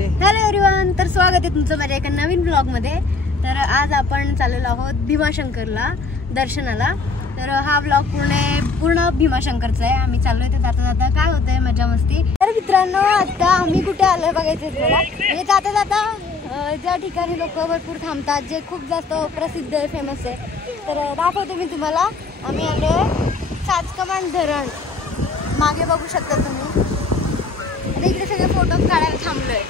Hello everyone, तर स्वागत आहे तुमचं माझ्या एका नवीन ब्लॉग मध्ये। तर आज आपण चाललेलो आहोत भीमाशंकरला दर्शनाला। तर हा ब्लॉग पूर्ण भीमाशंकरचा आहे। आम्ही चाललोय तर जाता जाता काय होतंय मजा मस्ती। तर मित्रांनो, आता आम्ही कुठे आलोय बघायचं तुम्हाला। म्हणजे जाता जाता ज्या ठिकाणी लोक भरपूर थांबतात, जे खूप जास्त प्रसिद्ध आहे, फेमस आहे, तर दाखवते मी तुम्हाला। आम्ही आलोय चाचकमान धरण, मागे बघू शकता तुम्ही। इकडे सगळे फोटो काढायला थांबलोय।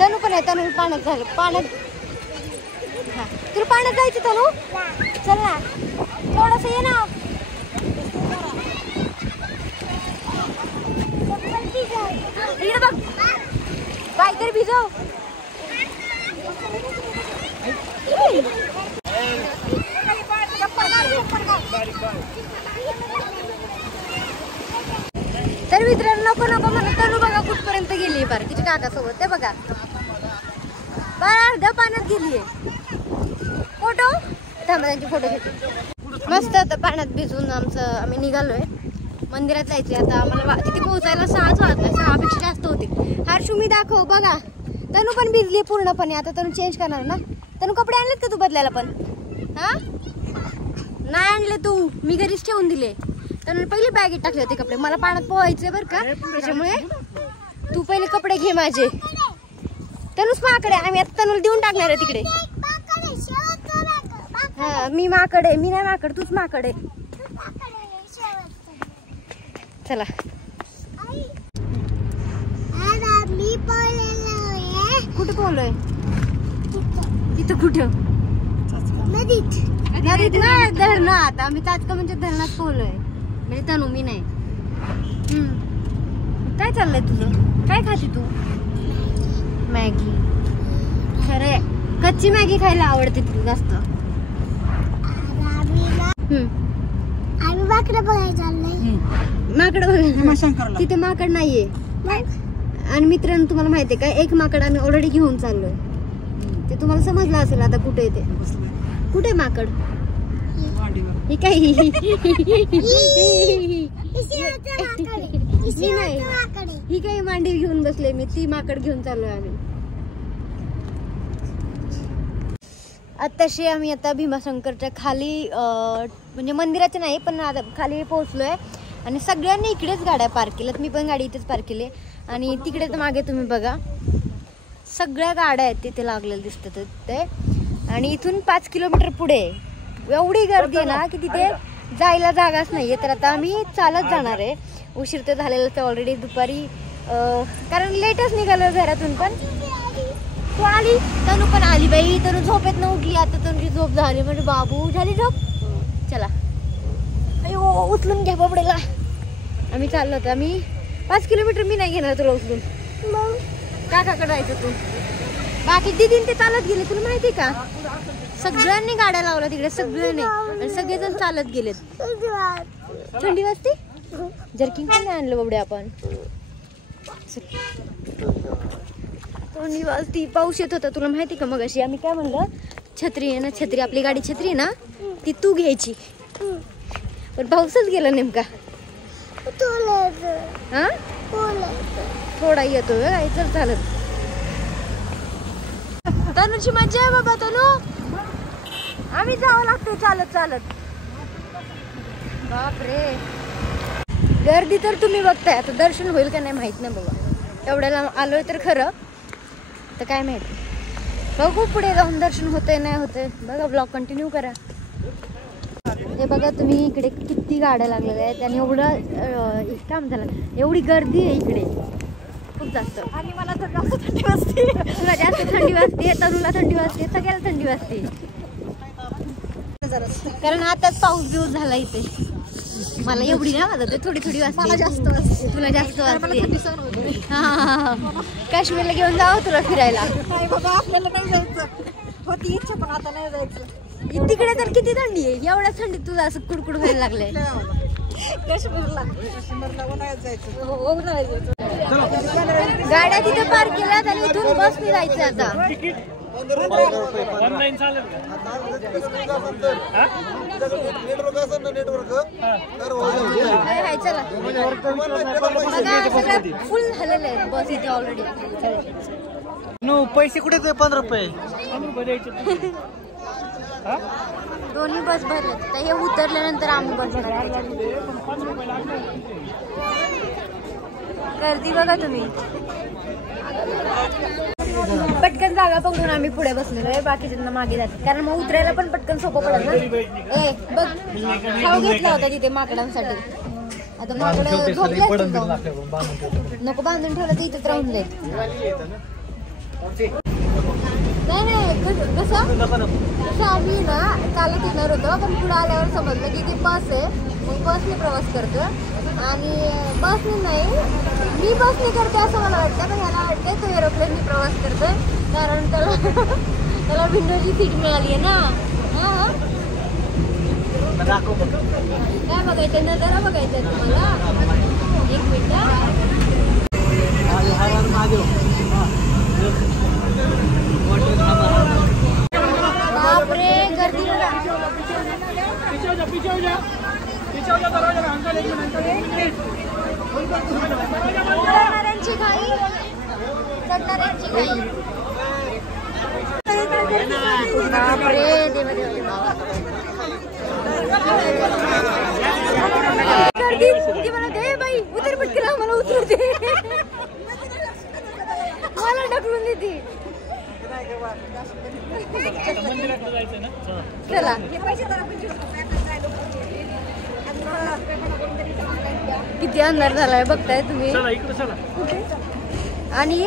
तनू पण आहे, तनू पाण्यात झालं, पाण्यात तुला पाण्यात जायचं तनू, चल ना थोडस ये ना। इकडे बघ, बाय तरी भिजव। तर मित्रांनो, नको नको म्हणत तनू बघा कुठपर्यंत गेली पार तिच्या काकासोबत। ते बघा बार अर्ध्या पाण्यात गेलीये। फोटो थांबा, त्यांचे फोटो घेते मस्त। आता पाण्यात भिजून आम्ही निघालोय, मंदिरात जायचंय आता आम्हाला। तिथे पोहोचायला 6 वाजले, 6 पेक्षा जास्त होते। हर्षू मी दाखव बघा, तनू पण भिजली पूर्णपणे। आता तनू चेंज करणार ना। तनू कपडे आणलेत का तू बदलायला पण? हा नाही आणले तू, मी घरीच ठेवून दिले। तर पहिले बॅगेत टाकले होते कपडे, मला पाण्यात पोहायचे बरं का, त्याच्यामुळे तू पहिले कपडे घे माझे। तनूच माकडे, आम्ही आता तनूला देऊन टाकणार आहे तिकडे। हा मी माकडे, मी नाही माकड, तूच माकडे। चला कुठे पोहलोय? तिथं कुठं? नदीत नाही, धरणात। आम्ही चाचकमानच्या धरणात पोहलोय, म्हणजे तनू, मी नाही। काय चाललंय तुझं? काय खाते तू? मॅगी? खरे कच्ची मॅगी खायला आवडते तुला जास्त? आम्ही माकडं बघायला चाललोय। माकडं बघायला तिथे माकड नाहीये। आणि मित्रांनो, तुम्हाला माहितीये का, एक माकड आम्ही ऑलरेडी घेऊन चाललोय। ते तुम्हाला समजलं असेल आता कुठे ते, कुठे माकड? ही काय ही काही मांडी घेऊन बसले, मी ती माकड घेऊन चाललोय आम्ही। आताशी आम्ही आता भीमाशंकरच्या खाली म्हणजे मंदिराच्या नाही पण आता खाली पोहोचलोय। आणि सगळ्यांनी इकडेच गाड्या पार्क केल्यात, मी पण गाडी इथेच पार्क केली। आणि तिकडे तर मागे तुम्ही बघा, सगळ्या गाड्या आहेत तिथे लागलेल्या दिसतात ते। आणि इथून 5 किलोमीटर पुढे एवढी गर्दी आहे ना की तिथे जायला जागाच नाहीये। तर आता आम्ही चालत जाणार आहे। उशीर तर झालेलाच ऑलरेडी दुपारी, कारण लेटच निघालो घरातून। पण तू आली, तनू पण आली बाई। तनू झोपेत न उठली, आता तनूची झोप झाली, म्हणजे बाबू झाली झोप। चला अयो उचलून घ्या बाबडेला। आम्ही चाललो होतो, आम्ही 5 किलोमीटर मी नाही घेणार तुला उचलून, काकाकडे जायचं तू। बाकी दीदीन ते चालत गेले, तुला माहिती का? सगळ्यांनी गाड्या लावल्या तिकडे, सगळ्यांनी, आणि सगळेजण चालत गेलेत। थंडी वाजते, जर्किंग पण नाही आणलं बाबडे आपण। थंडी वाजती, पाऊस येत होता, तुला माहिती का? मग अशी आम्ही काय म्हणलं, छत्री आहे ना, छत्री, आपली गाडी छत्री आहे ना, ती तू घ्यायची। पण पाऊसच गेला नेमका। हा थोडा येतो चल चालत। तनूची मजा आहे बाबा, तनू आम्ही जावं लागतो चालत चालत। बापरे, गर्दी तर तुम्ही बघताय। आता दर्शन होईल का नाही माहित नाही बाबा, एवढ्याला आलोय तर खरं, तर काय माहिती, बघू पुढे जाऊन दर्शन होतंय नाही होतंय। बघा ब्लॉग कंटिन्यू करा। हे बघा तुम्ही, इकडे किती गाड्या लागलेल्या आहेत आणि एवढं काम झालं, एवढी गर्दी आहे इकडे खूप जास्त। आणि मला तर जास्त थंडी वाजते, तुला जास्त थंडी वाजते, तनुला थंडी वाजते, सगळ्याला थंडी वाजते, कारण आताच पाऊस बिऊस झाला इथे। मला एवढी नाही वाजते, थोडी थोडी वाजते, मला जास्त वाजते, तुला जास्त वाजते। हा काश्मीरला घेऊन जावं तुला फिरायला। नाही बाबा, आपल्याला नाही जायचं, होती इच्छा पण आता नाही जायचं। तिकडे तर किती थंडी आहे, एवढ्या थंडीत तुला असं कुडकुड व्हायला लागलंय। काश्मीरला उन्हाळ्यात जायचं, उन्हाळ्यात जायचं। गाड्या तिथे पार्क केल्यात आणि इथून बसने जायचं आता। ऑनलाइन चालेल का? चला फुल झालेलं आहे बस इथे ऑलरेडी. पैसे कुठे 15 रुपये दोन्ही बस भरले तर हे उतरल्यानंतर आम्ही बस गर्दी बघा तुम्ही. पटकन जागा पकडून आम्ही पुढे बसलेलो आहे, बाकीच्यांना मागे जातात कारण मग उतरायला पण पटकन सोपं पडत ना. ए बघ खाऊ घेतला होता तिथे माकडांसाठी. आता माकडं झोपले नको बांधून ठेवलं तर इथंच राहून जाईल. नाही कसं आम्ही ना चालत येणार होतो पण पुढे आल्यावर समजलं की ती बस आहे. मग बसने प्रवास करतो आणि बसने नाही मी बसने करते असं मला वाटतं, पण ह्याला वाटतंय तो एरोप्लेनने प्रवास करतोय कारण त्याला विंडोची सीट मिळाली आहे ना. काय बघायचं नजारा बघायचा तुम्हाला. एक मिनिट बापरे गर्दी चढणाऱ्यांची घाई बापरे देवा गर्दी मला दे बाई उतर पटकन मला उतर दे मला ढकलून देते. चला किती अंधार झालाय बघताय तुम्ही. आणि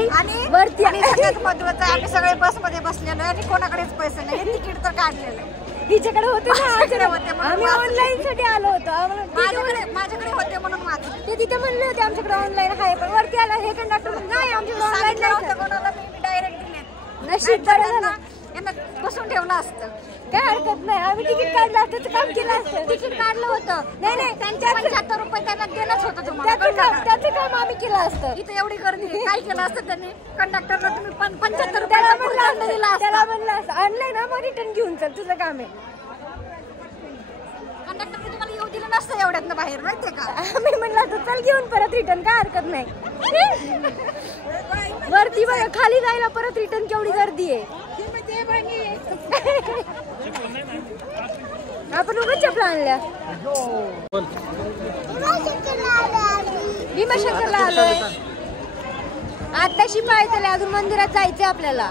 वरती सगळ्यात महत्वाचं आम्ही सगळे बस मध्ये बसलेलो आणि कोणाकडेच पैसे नाही. तिकीट तर काढलेलं आहे तिच्याकडे होते आम्ही ऑनलाईन साठी आलो होतो. माझ्याकडे होते म्हणून ते तिथे म्हणले होते आमच्याकडे ऑनलाईन आहे पण वरती आला हे कंडक्टर नाही आमच्याकडे ऑनलाईन नव्हतं. कोणाला मी डायरेक्ट दिले नशीब बरं झालं यांना बसून ठेवलं असतं. काय हरकत नाही आम्ही तिकीट काढलं असतं तर काम केलं असतं. तिकीट काढलं होतं नाही त्यांच्या 75 रुपये त्यांना देणंच होतं तुम्हाला. त्याचं काम आम्ही केलं असतं. इथे एवढी गर्दी काय केलं असतं त्यांनी कंडक्टरला तुम्ही 75 रुपये त्याला म्हणलं असतं ऑनलाईन मग रिटर्न घेऊन चल तुझं काम आहे. कंडक्टरने तुम्हाला येऊ दिलं नसतं एवढ्यातनं बाहेर माहितीये का. आम्ही म्हणलं तर चल घेऊन परत रिटर्न काय हरकत नाही. वरती बघा खाली जायला परत रिटर्न केवढी गर्दी आहे. आपण उगाच चपला आणल्या. भीमाशंकरला आलोय आताशी पाहायचं अजून मंदिरात जायचंय आपल्याला.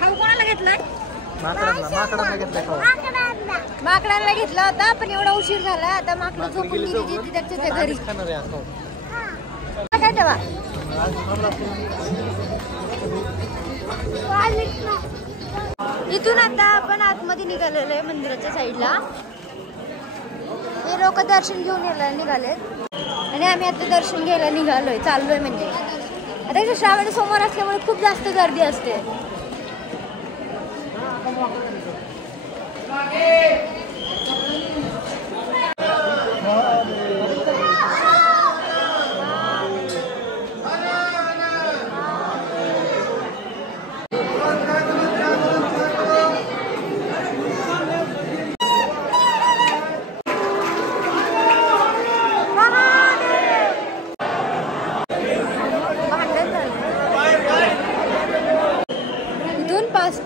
खाऊ कोणाला घेतलाय. माकडांना घेतला होता पण एवढा उशीर झाला आता माकडं झोपून गेली त्याच्या घरी. काय ठेवा इथून आता आपण आतमध्ये निघालेलो आहे मंदिराच्या साईडला. हे लोक दर्शन घेऊन यायला निघालेत आणि आम्ही आता दर्शन घ्यायला निघालोय चाललोय. म्हणजे आता श्रावण सोमवार असल्यामुळे खूप जास्त गर्दी असते.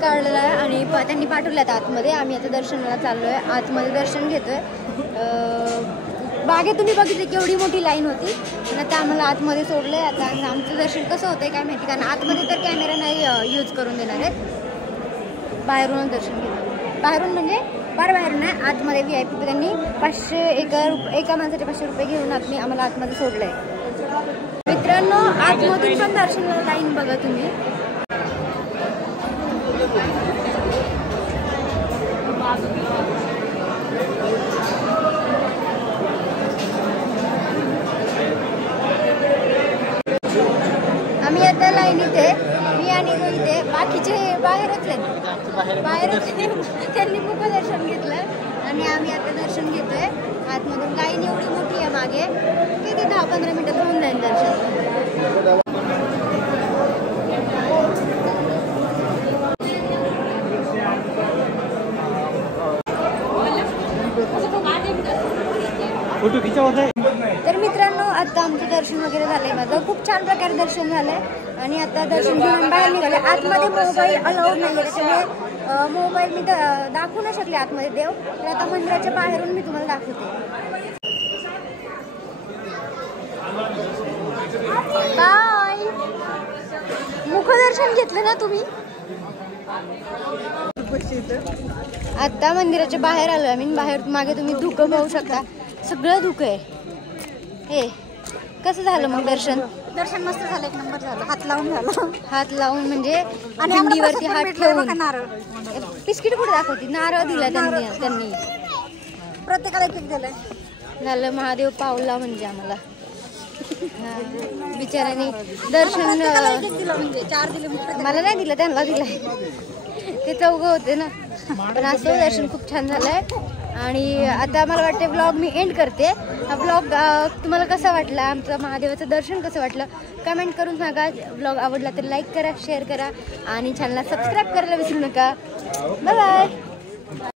काढलेला आहे आणि त्यांनी पाठवल्यात आतमध्ये. आम्ही आता दर्शनाला चाललोय आतमध्ये दर्शन घेतोय. बागेत तुम्ही बघितले केवढी मोठी लाईन होती आणि आता आम्हाला आतमध्ये सोडलंय. आता आमचं दर्शन कसं होतंय काय माहिती कारण आतमध्ये तर कॅमेरा नाही यूज करून देणार आहेत. बाहेरूनच दर्शन घेतो. बाहेरून म्हणजे बाहेरून नाही आतमध्ये VIP त्यांनी 500 एका माणसाचे 500 रुपये घेऊन आम्हाला आतमध्ये सोडलंय. मित्रांनो आतमधून पण दर्शनाला लाईन बघा तुम्ही. आम्ही आता लाईनीत आहे. मी आणि इथे बाकीचे बाहेरच त्यांनी मुखदर्शन घेतलं आणि आम्ही आता दर्शन घेतोय आतमधून. लाईन एवढी मोठी आहे मागे की ते 10-15 मिनिटात होऊन जाईल दर्शन. तर मित्रांनो आता आमचं दर्शन वगैरे झालंय, माझं खूप छान प्रकारे दर्शन झालंय आणि आता दर्शन घेऊन बाहेर निघाले. आतमध्ये मोबाईल अलाउड नाही आहे, त्याच्यामुळे मोबाईल मी दाखवू नाही शकले आतमध्ये देव. तर आता मंदिराच्या बाहेरून मी तुम्हाला दाखवते. बाय. मुखदर्शन घेतलं ना तुम्ही? आता मंदिराच्या बाहेर आलो आम्ही. बाहेर मागे तुम्ही धुकं पाहू शकता, सगळं धुकं आहे. हे कसं झालं मग दर्शन? दर्शन मस्त झालं, एक नंबर झालं. हात लावून झालं. हात लावून म्हणजे आणि पिंडीवरती हात ठेवून. नारळ बिस्किट कुठे दाखवती? नारळ दिला त्यांनी. प्रत्येकाला एक दिलंय. झालं महादेव पावला म्हणजे आम्हाला. बिचाराने दर्शन म्हणजे 4 दिले. मला नाही दिलं, त्यांना दिलंय. ते चौघं होते ना. पण असं दर्शन खूप छान झालंय. आणि आता मला वाटते ब्लॉग मी एंड करते. हा ब्लॉग तुम्हाला कसा वाटला, आमचं महादेवाचं दर्शन कसं वाटलं कमेंट करून सांगा. ब्लॉग आवडला तर लाईक करा, शेअर करा आणि चॅनलला सबस्क्राईब करायला विसरू नका. Bye bye.